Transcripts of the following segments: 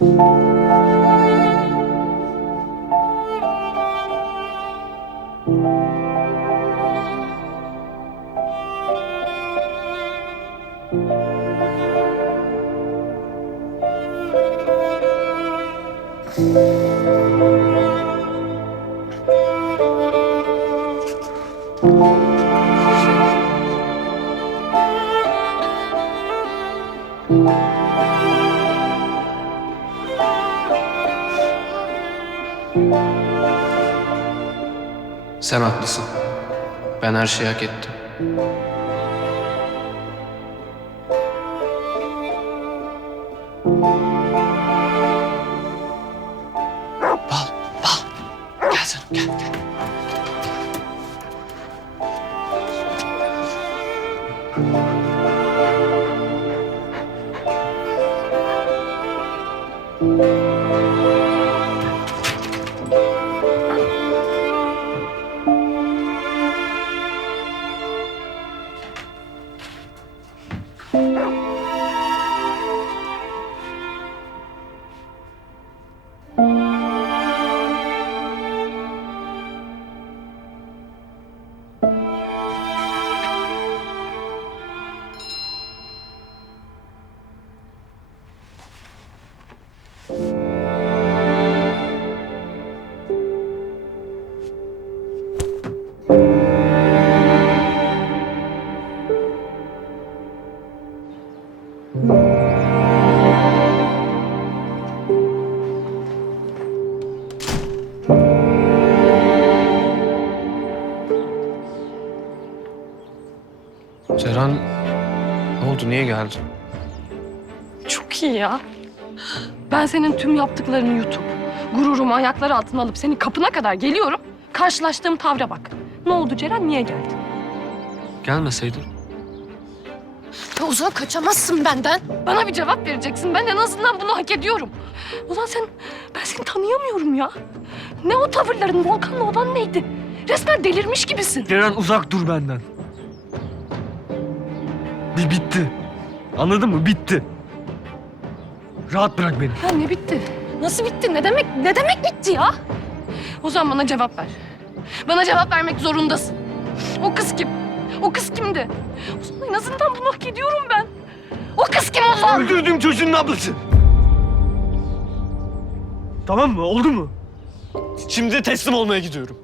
Música Sen haklısın. Ben her şeyi hak ettim. Bal, bal. Gel canım, gel, gel. Ceren, ne oldu? Niye geldin? Çok iyi ya. Ben senin tüm yaptıklarını yutup, gururumu ayakları altına alıp senin kapına kadar geliyorum. Karşılaştığım tavra bak. Ne oldu Ceren, niye geldin? Gelmeseydin. Ya Ozan kaçamazsın benden. Bana bir cevap vereceksin. Ben en azından bunu hak ediyorum. Ozan sen, ben seni tanıyamıyorum ya. Ne o tavırların, Volkan'la olan neydi? Resmen delirmiş gibisin. Ceren uzak dur benden. Bir bitti. Anladın mı? Bitti. Rahat bırak beni. Ya ne bitti? Nasıl bitti? Ne demek, ne demek bitti ya? Ozan bana cevap ver. Bana cevap vermek zorundasın. O kız kim? O kız kimdi? Ozan en azından bunu hak ediyorum ben. O kız kim Ozan? Öldürdüğüm çocuğun ablası. Tamam mı? Oldu mu? Şimdi teslim olmaya gidiyorum.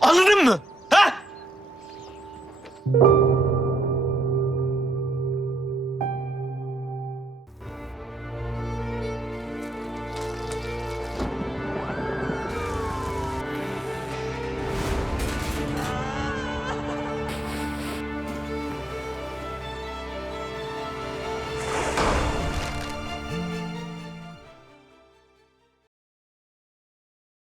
Anladın mı?